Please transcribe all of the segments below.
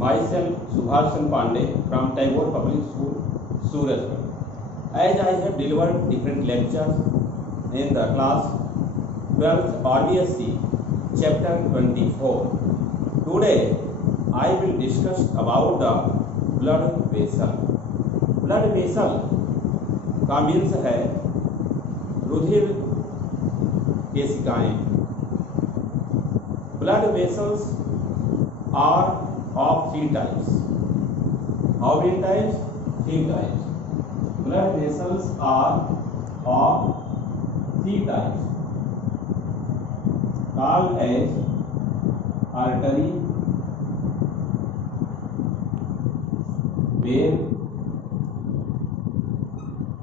Myself Subhash Chandra Pandey from Tagore Public School, Surajgarh. As I have delivered different lectures in the class 12th RBSc chapter 24. Today I will discuss about the blood vessel. Blood vessel का means है रुधिर केशिकाएं. Blood vessels are of three types. How many types? Three types. Blood vessels are of three types, called as artery, vein,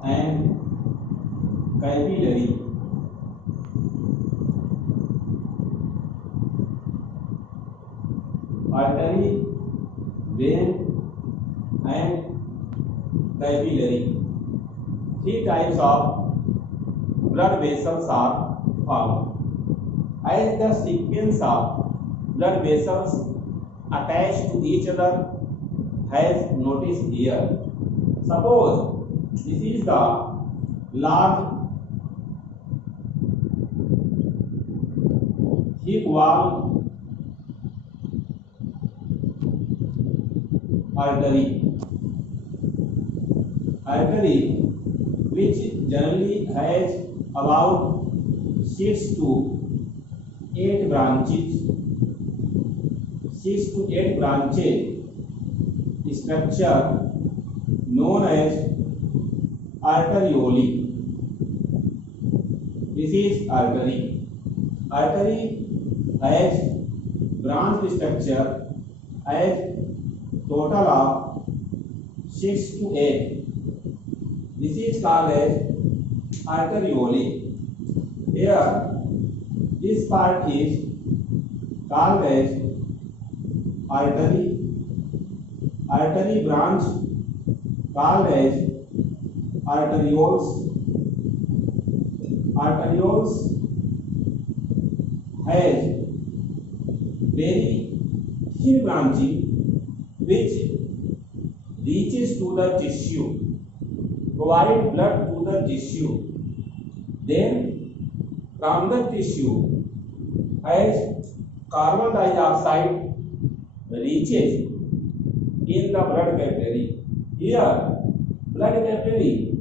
and capillary. Artery, vein, and capillary. Three types of blood vessels are found. As the sequence of blood vessels attached to each other has noticed here. Suppose this is the large thick wall artery which generally has about 6 to 8 branches. 6 to 8 branches structure known as arteriole. This is artery. Artery has branch structure as total of 6 to 8. This is called as arteriole. Here, this part is called as artery. Artery branch called as arterioles. Arterioles has very thin branching which reaches to the tissue, provide blood to the tissue. Then from the tissue, as carbon dioxide reaches in the blood capillary. Here, blood capillary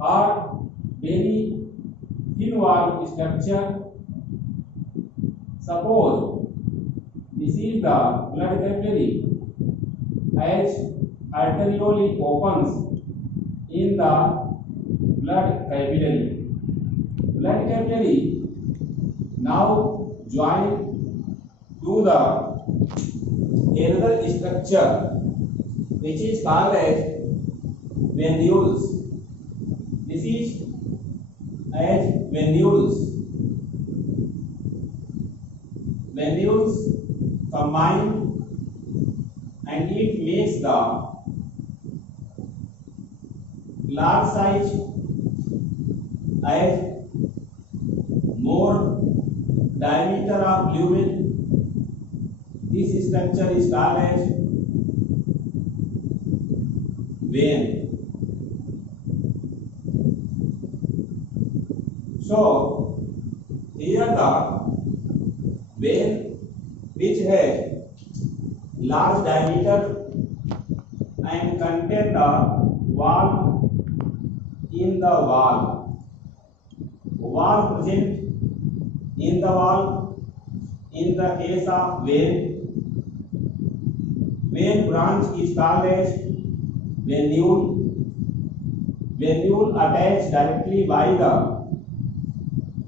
are very thin wall structure. Suppose this is the blood capillary. As arteriole opens in the blood capillary. Blood capillary now join to the another structure which is called as venules. This is as venules. Venules combine and it makes the large size as more diameter of lumen. This structure is called as vein. So here the vein which has large diameter and contain the wall in the wall. Wall present in the wall in the case of vein. Vein branch is called as venule. Venule attached directly by the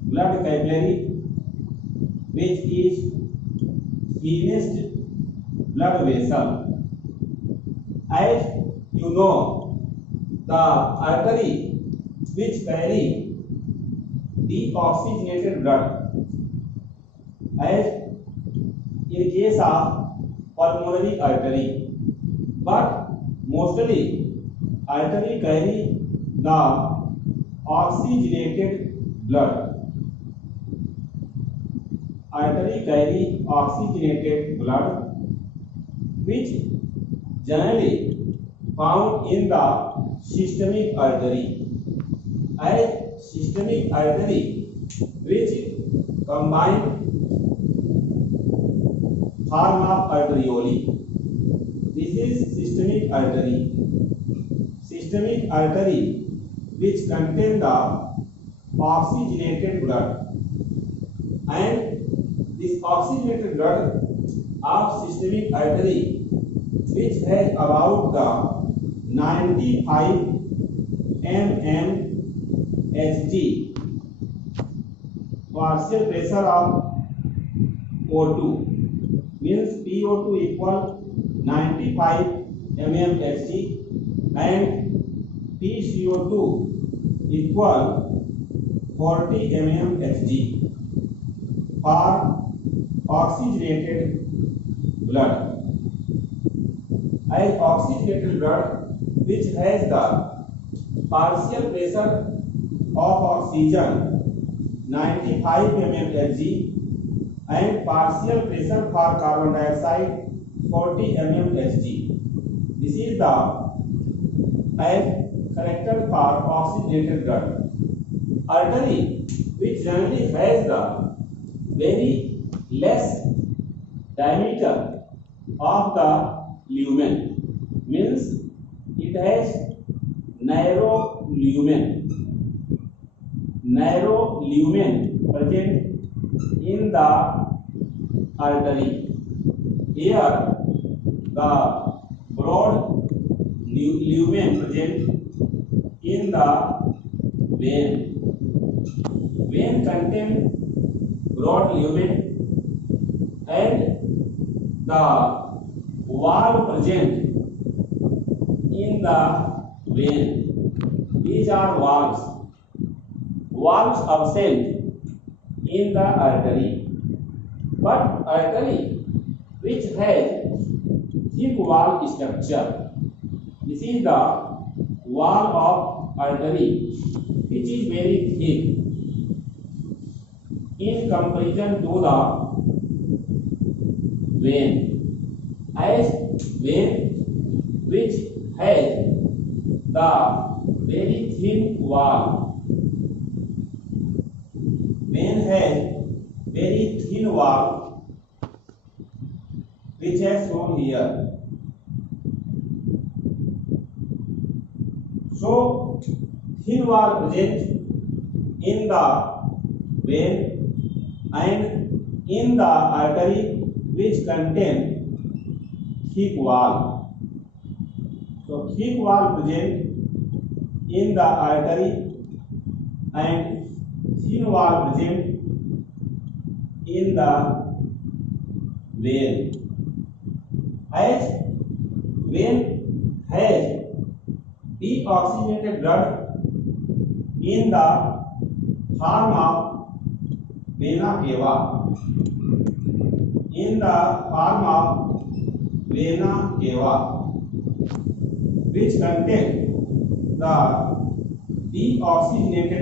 blood capillary which is thinnest blood vessel. As you know, the artery which carry deoxygenated blood, as in case of pulmonary artery, but mostly artery carry the oxygenated blood. Artery carry oxygenated blood which generally found in the systemic artery. A systemic artery which combine form of arteriole. This is systemic artery. Systemic artery which contain the oxygenated blood, and this oxygenated blood of systemic artery which has about the 95 mmHg partial pressure of O2, means PO2 equal 95 mmHg and PCO2 equal 40 mmHg for oxygenated blood. As oxygenated blood which has the partial pressure of oxygen 95 mmHg and partial pressure for carbon dioxide 40 mmHg. This is the character for oxygenated blood. Artery which generally has the very less diameter of the lumen, means it has narrow lumen present in the artery. Here the broad lumen present in the vein. Vein contain broad lumen and the valve present in the vein. These are valves. Valves absent in the artery, but artery which has thick wall structure. This is the wall of artery which is very thick in comparison to the vein. As vein which has the very thin wall, vein has very thin wall which is shown here. So thin wall present in the vein and in the artery which contain thick wall. So thick wall present in the artery and thin wall present in the vein. As vein has deoxygenated blood in the form of vena cava, which contain the deoxygenated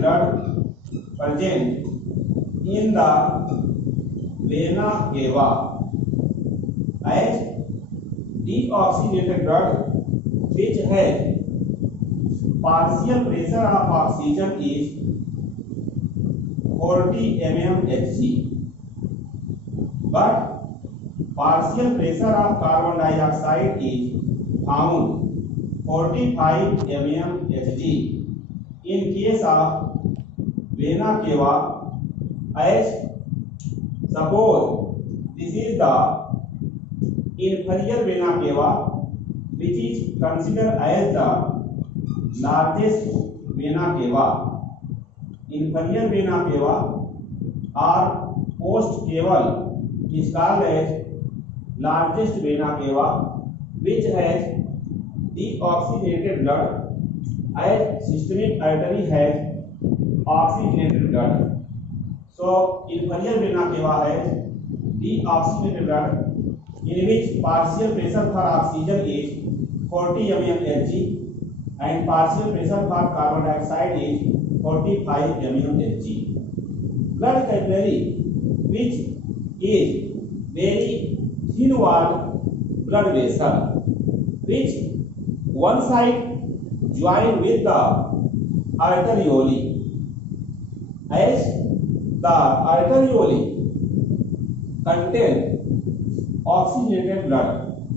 blood present in the vena cava. As deoxygenated blood which has partial pressure of oxygen is 40 mmHg, but partial pressure of carbon dioxide is found 45 mmHg in case of vena cava. As suppose this is the inferior vena cava, which is considered as the largest vena cava. Inferior vena cava or post caval is called as largest vena cava, which has deoxygenated blood, as systemic artery has oxygenated blood. So inferior vena cava has deoxygenated blood in which partial pressure for oxygen is 40 mmHg and partial pressure for carbon dioxide is 45 mmHg. Blood capillary which is very thin walled blood vessel which one side joined with the arteriole, as the arteriole contain oxygenated blood.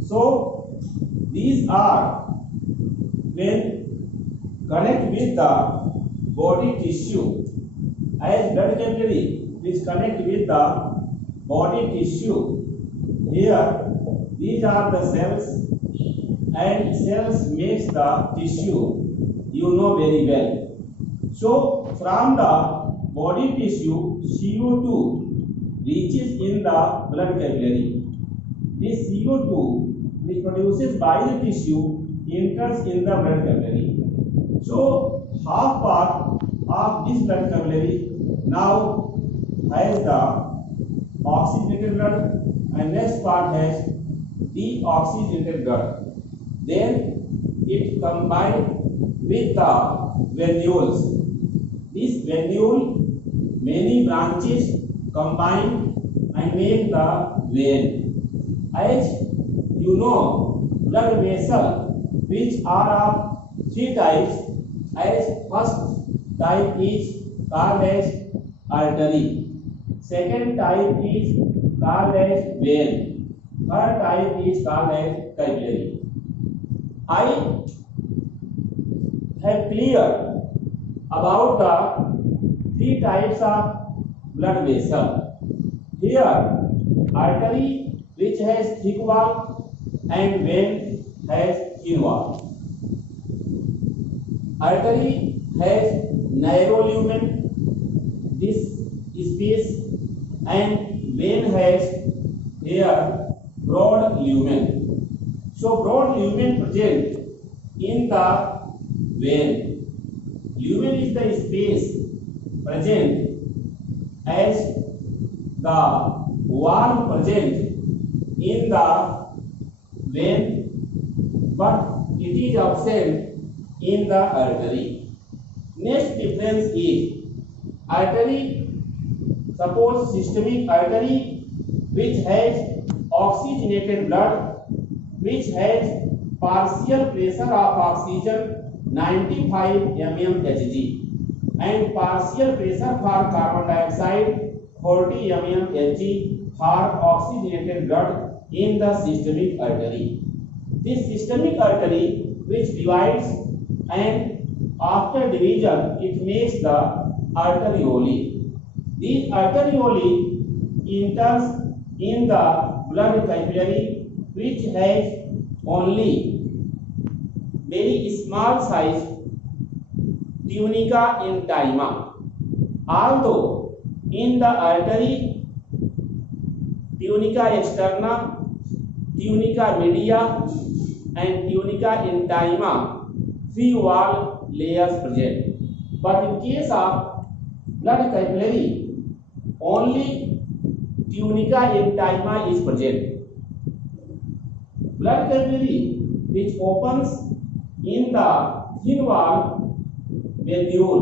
So these are when connect with the body tissue, as blood capillary which connect with the body tissue. Here these are the cells, and cells makes the tissue, you know very well. So from the body tissue, CO2 reaches in the blood capillary. This CO2 which produces by the tissue enters in the blood capillary. So half part of this blood capillary now has the oxygenated blood, and next part has deoxygenated blood. Then it combined with the venules. This venule, many branches combine and make the vein. As you know, blood vessel which are of three types, as first type is called as artery, second type is called as vein, third type is called as capillary. I have clear about the three types of blood vessel. Here artery which has thick wall and vein has thin wall. Artery has narrow lumen, this space, and vein has here broad lumen. So broad lumen present in the vein. Lumen is the space present as the wall present in the vein, but it is absent in the artery. Next difference is artery, suppose systemic artery which has oxygenated blood, which has partial pressure of oxygen 95 mmHg and partial pressure for carbon dioxide 40 mmHg for oxygenated blood in the systemic artery. This systemic artery which divides, and after division it makes the arteriole. These arteriole enters in the blood capillary which has only very small size tunica intima. Although in the artery, tunica externa, tunica media and tunica intima, three wall layers present. But in case of blood capillary, only tunica intima is present. Blood capillary which opens in the thin wall venule,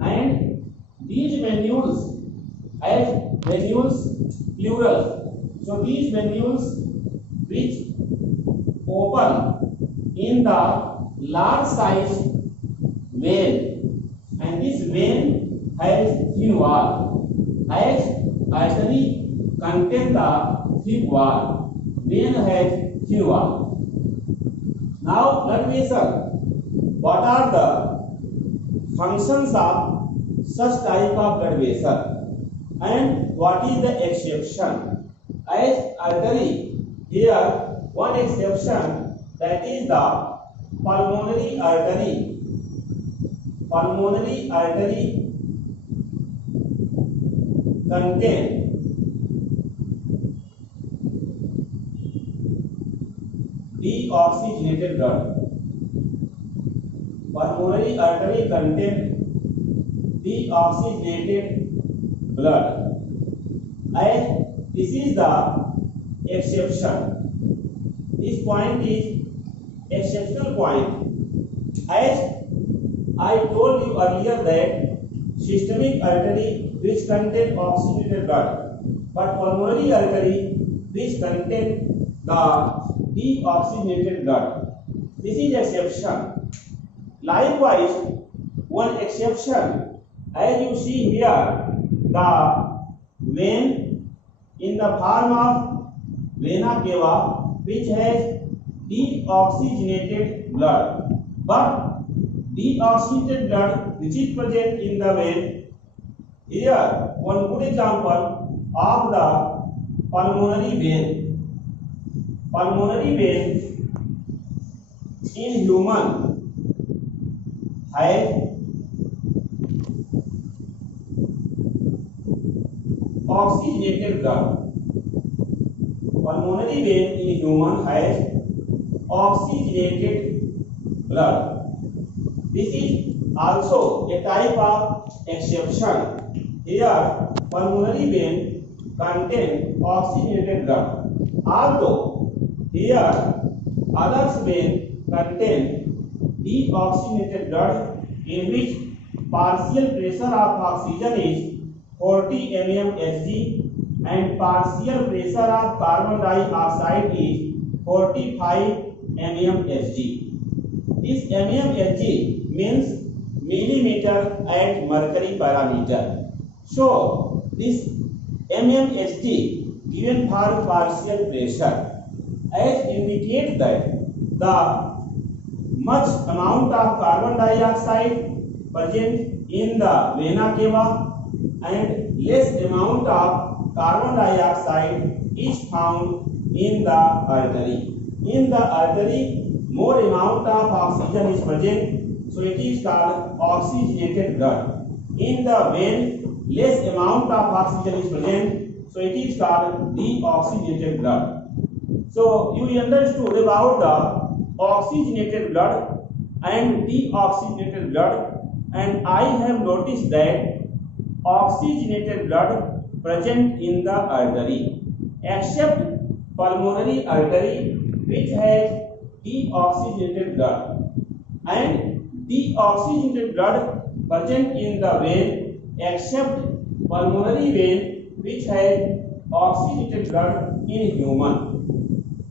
and these venules as venules plural. So these venules which open in the large size vein, and this vein has thin wall, as artery contain the thick wall, vein has thin wall. Now blood vessel, what are the functions of such type of blood vessel and what is the exception? As artery, here one exception, that is the pulmonary artery. Pulmonary artery contain deoxygenated blood. Pulmonary artery contain deoxygenated blood, and this is the exception. This point is exceptional point. As I told you earlier that systemic artery which contain oxygenated blood, but pulmonary artery which contain the deoxygenated blood. This is exception. Likewise, one exception, as you see here, the vein in the form of vena cava which has deoxygenated blood, but deoxygenated blood which is present in the vein. Here one good example of the pulmonary vein. Pulmonary vein in human has oxygenated blood. Pulmonary vein in human has oxygenated blood. This is also a type of exception. Here pulmonary vein contain oxygenated blood. Although here others vein contain deoxygenated blood in which partial pressure of oxygen is 40 mmHg and partial pressure of carbon dioxide is 45 mmHg. This mmHg means millimeter at mercury parameter. So this mmHg given for partial pressure as indicate that the much amount of carbon dioxide present in the vena cava and less amount of carbon dioxide is found in the artery. In the artery, more amount of oxygen is present, so it is called oxygenated blood. In the vein, less amount of oxygen is present, so it is called deoxygenated blood. So you understood about the oxygenated blood and deoxygenated blood, and I have noticed that oxygenated blood present in the artery except pulmonary artery which has deoxygenated blood, and deoxygenated blood present in the vein except pulmonary vein which has oxygenated blood in human.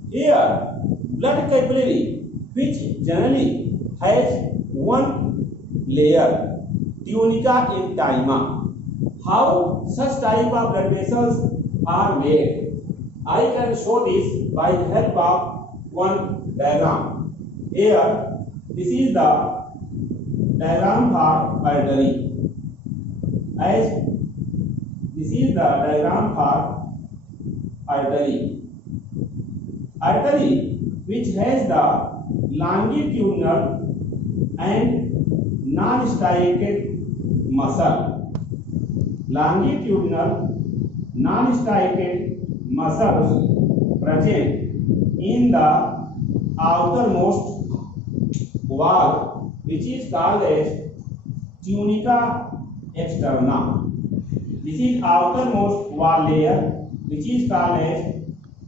Here blood capillary which generally has one layer, tunica intima. How such type of blood vessels are made? I can show this by the help of one diagram. Here, this is the diagram for artery. As this is the diagram for artery. Artery which has the longitudinal and non-striated muscle. Longitudinal non-striated muscles present in the outermost wall which is called as tunica externa. This is outermost wall layer which is called as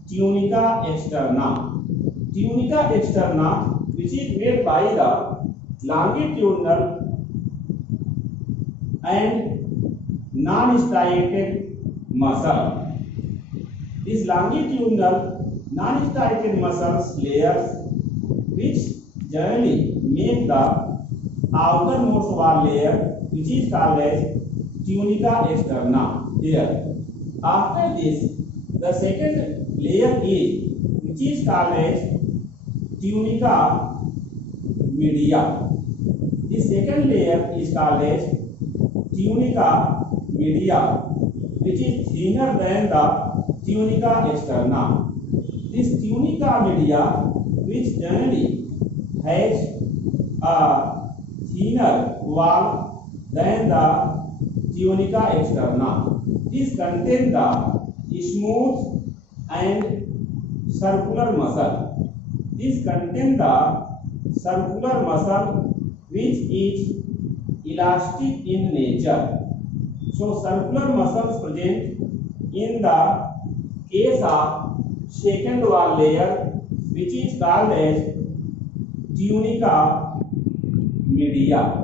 tunica externa. Tunica externa which is made by the longitudinal and non-striated muscle. This longitudinal non-striated muscles layers which generally make the outermost wall layer which is called as tunica externa. Here, after this, the second layer is which is called as tunica media. The second layer is called as tunica media, which is thinner than the tunica externa. This tunica media, which generally has a thinner wall than the tunica externa, this contains the smooth and circular muscle. This contains the circular muscle which is elastic in nature. So circular muscles present in the case of second wall layer which is called as tunica media.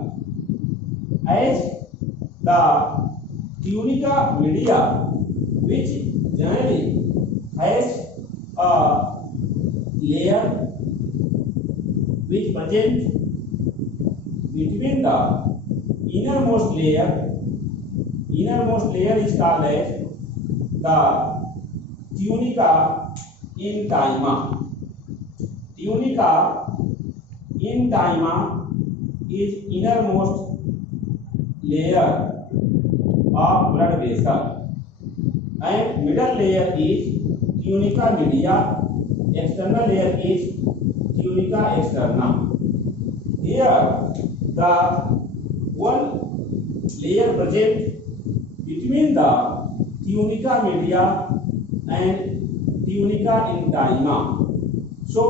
As the tunica media which generally has a layer which present between the innermost layer is called as the tunica intima. Tunica intima is innermost layer of blood vessel, and middle layer is tunica media. External layer is tunica externa. Here the one layer present between the tunica media and tunica intima. So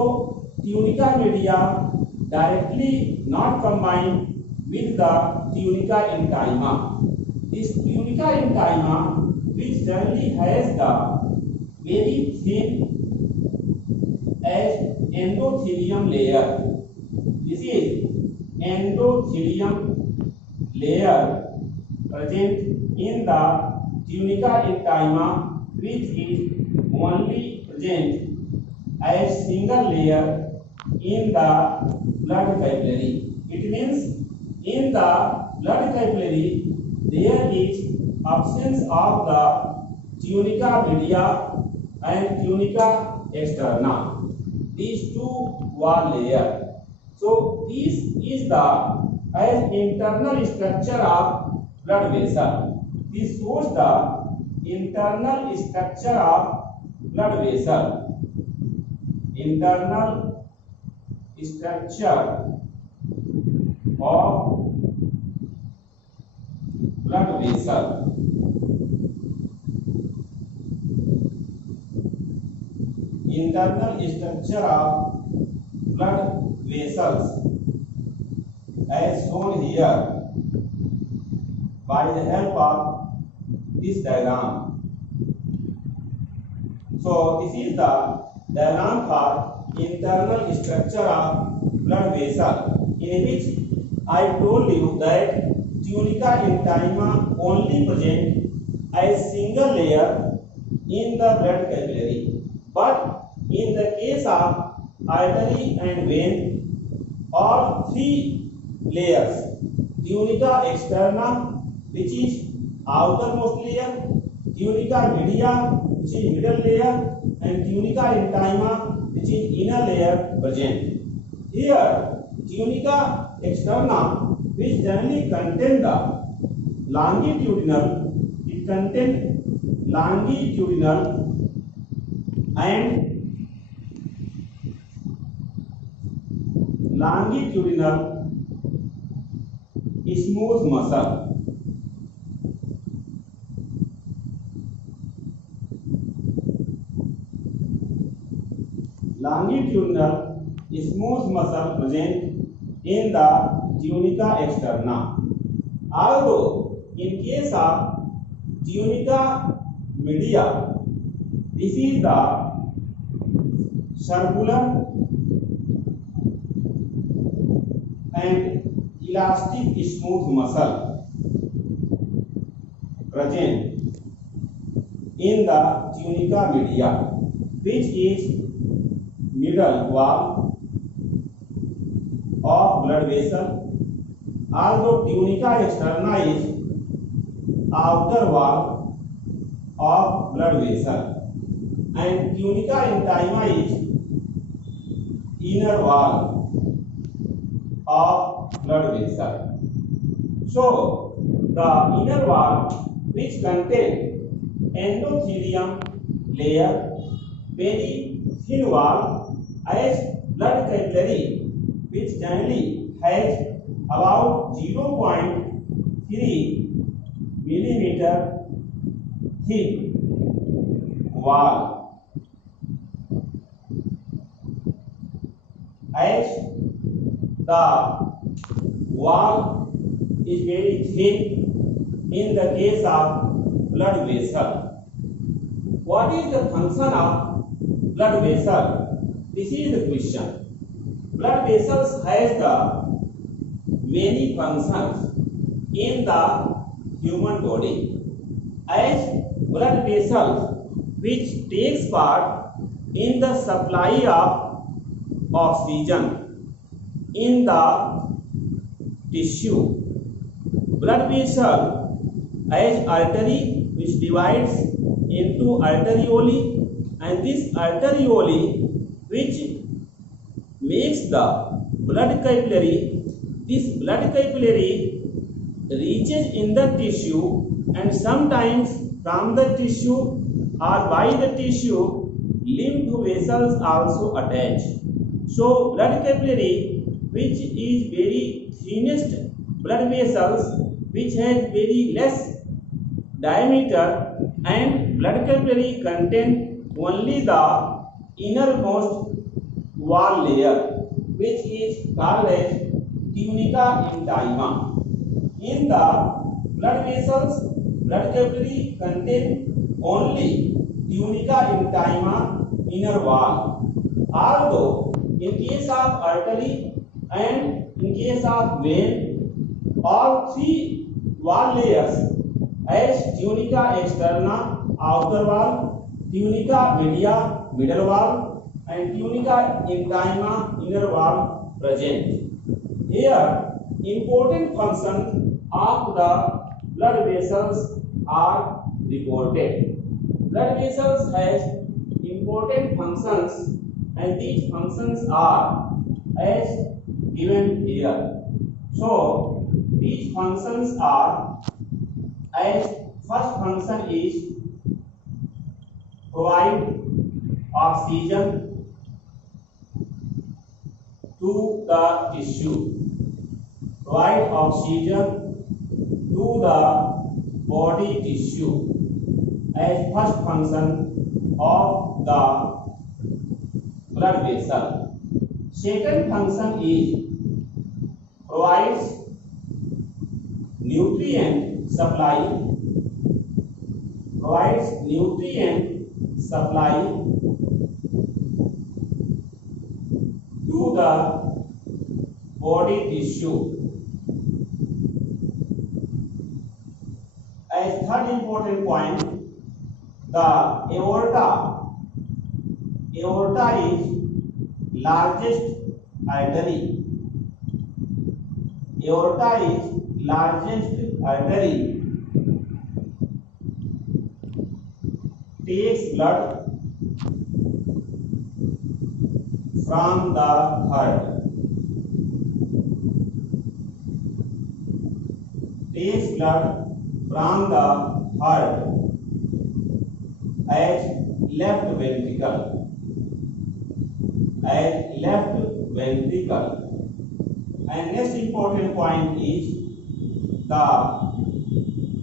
tunica media directly not combined with the tunica intima. This tunica intima, which generally has the very thin as endothelium layer. This is endothelium layer present in the tunica intima, which is only present as single layer in the blood capillary. It means in the blood capillary there is absence of the tunica media and tunica externa, these two wall layer. So this is the as internal structure of blood vessel. This shows the internal structure of blood vessel. Internal structure of blood vessel. Internal structure of blood vessels as shown here by the help of this diagram. So this is the diagram for internal structure of blood vessel, in which I told you that tunica intima only present as single layer in the blood capillary, but in the case of artery and vein, all three layers, tunica externa, which is outermost layer, tunica media, which is middle layer, and tunica intima, which is inner layer present. Here tunica externa, which generally contain the longitudinal, it contains longitudinal and smooth muscle. Longitudinal smooth muscle present in the tunica externa. Although in case of tunica media, this is the circular and elastic smooth muscle present in the tunica media, which is middle wall of blood vessel, although tunica externa is outer wall of blood vessel, and tunica intima is inner wall of blood vessel. So the inner wall, which contains endothelium layer, very thin wall, as blood capillary, which generally has about 0.3 millimeter thick wall, as the wall is very thin in the case of blood vessel. What is the function of blood vessel? This is the question. Blood vessels has the many functions in the human body. As blood vessels which takes part in the supply of oxygen in the tissue. Blood vessel as artery which divides into arteriole, and this arteriole which makes the blood capillary. This blood capillary reaches in the tissue, and sometimes from the tissue or by the tissue lymph vessels also attach. So blood capillary which is very thinnest blood vessels which has very less diameter, and blood capillary contain only the innermost wall layer which is called as tunica intima. In the blood vessels, blood capillary contain only tunica intima inner wall. Although in case of artery and in case of vein, all three wall layers as tunica externa outer wall, tunica media middle wall, and tunica intima inner wall present. Here important functions of the blood vessels are reported. Blood vessels has important functions, and these functions are as given here. So these functions are, as first function is provide oxygen to the tissue, provide oxygen to the body tissue as first function of the blood vessel. Second function is provides nutrient supply, provides nutrient supply to the body tissue. As third important point, the aorta. Aorta is largest artery. Aorta is largest artery. Takes blood from the heart. Takes blood from the heart as left ventricle. As left ventricle. And next important point is the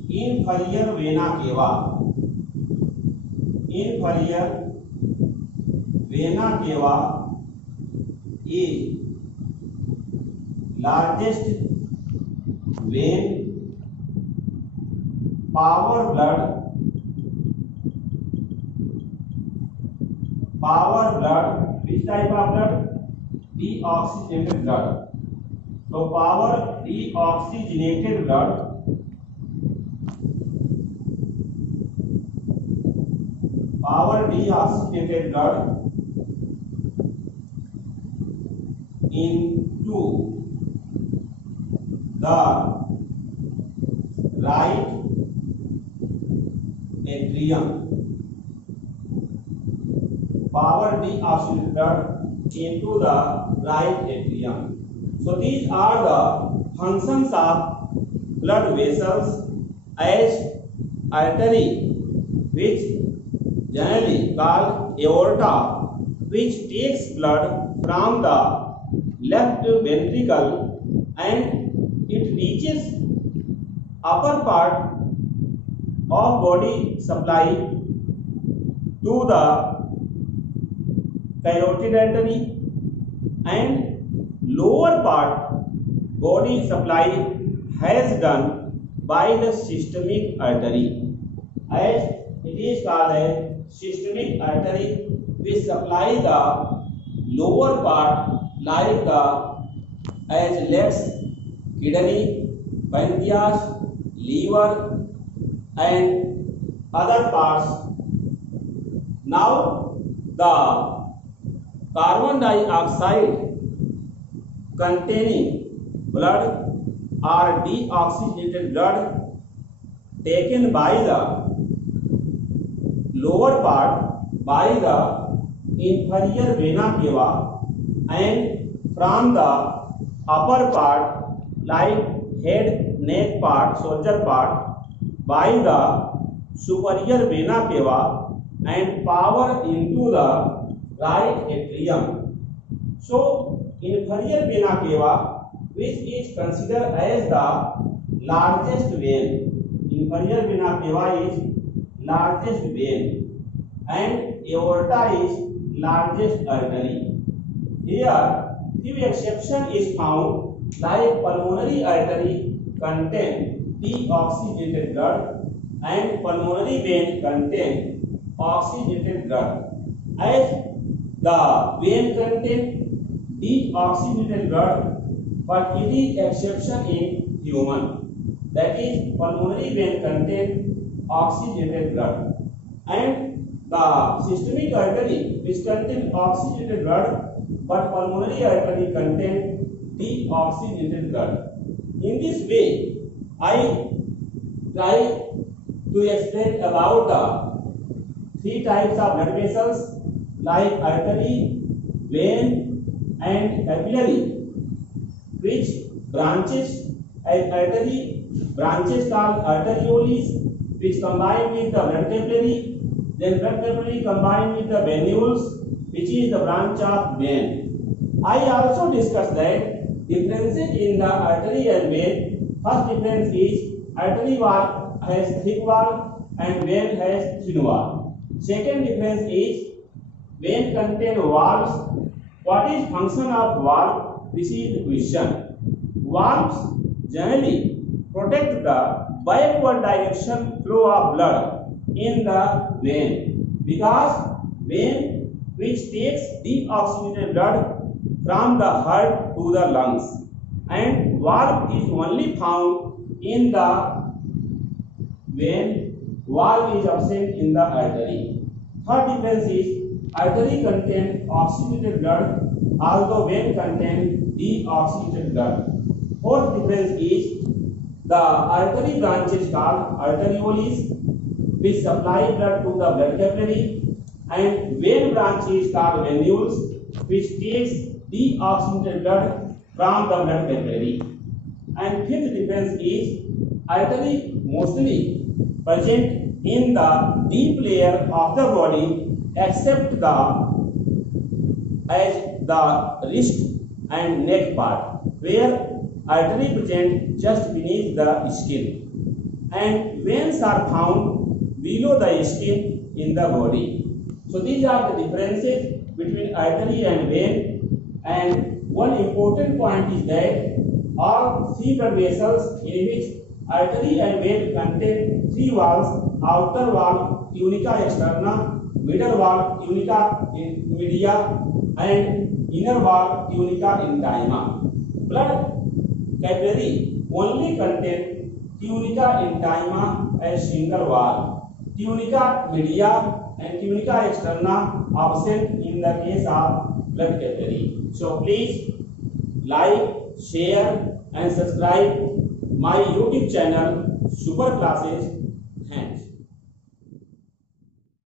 inferior vena cava. Inferior vena cava is largest vein. Power blood which type of blood? Deoxygenated blood. So power deoxygenated blood into the right atrium. Power deoxygenated blood into the right atrium. So these are the functions of blood vessels as artery, which generally called aorta, which takes blood from the left ventricle and it reaches upper part of body supply to the carotid artery, and lower part body supply has done by the systemic artery, as it is called a systemic artery which supply the lower part like the as legs, kidney, pancreas, liver and other parts Now the carbon dioxide containing blood or deoxygenated blood taken by the lower part by the inferior vena cava and from the upper part like head, neck part, shoulder part by the superior vena cava and power into the right atrium. So inferior vena cava, which is considered as the largest vein, inferior vena cava is largest vein and aorta is largest artery. Here few exception is found, like pulmonary artery contain deoxygenated blood and pulmonary vein contain oxygenated blood. As the vein contain deoxygenated blood, but it is exception in human, that is pulmonary vein contain oxygenated blood, and the systemic artery which contain oxygenated blood but pulmonary artery contain deoxygenated blood. In this way, I try to explain about the three types of blood vessels like artery, vein and capillary, which branches as artery branches called arterioles, which combine with the blood capillary, then blood capillary combine with the venules, which is the branch of vein. I also discussed that differences in the artery and vein. First difference is artery wall has thick wall and vein has thin wall. Second difference is vein contain valves. What is function of valve? This is the question. Valves generally protect the backward direction flow of blood in the vein, because vein which takes deoxygenated blood from the heart to the lungs, and valve is only found in the vein, valve is absent in the artery. Third difference is artery contain oxygenated blood, although vein contain deoxygenated blood. Fourth difference is the artery branch is called arterioles, which supply blood to the blood capillary, and vein branch is called venules, which takes deoxygenated blood from the blood capillary. And fifth difference is artery mostly present in the deep layer of the body except the wrist and neck part, where artery present just beneath the skin, and veins are found below the skin in the body. So these are the differences between artery and vein, and one important point is that all three blood vessels in which artery and vein contain three valves: outer valve tunica externa, middle valve tunica media, and inner valve tunica intima. Blood capillary only contain tunica intima as single valve, tunica media and tunica externa absent in the case of blood capillary. So please like, share and subscribe my YouTube channel Super Classes. Thanks.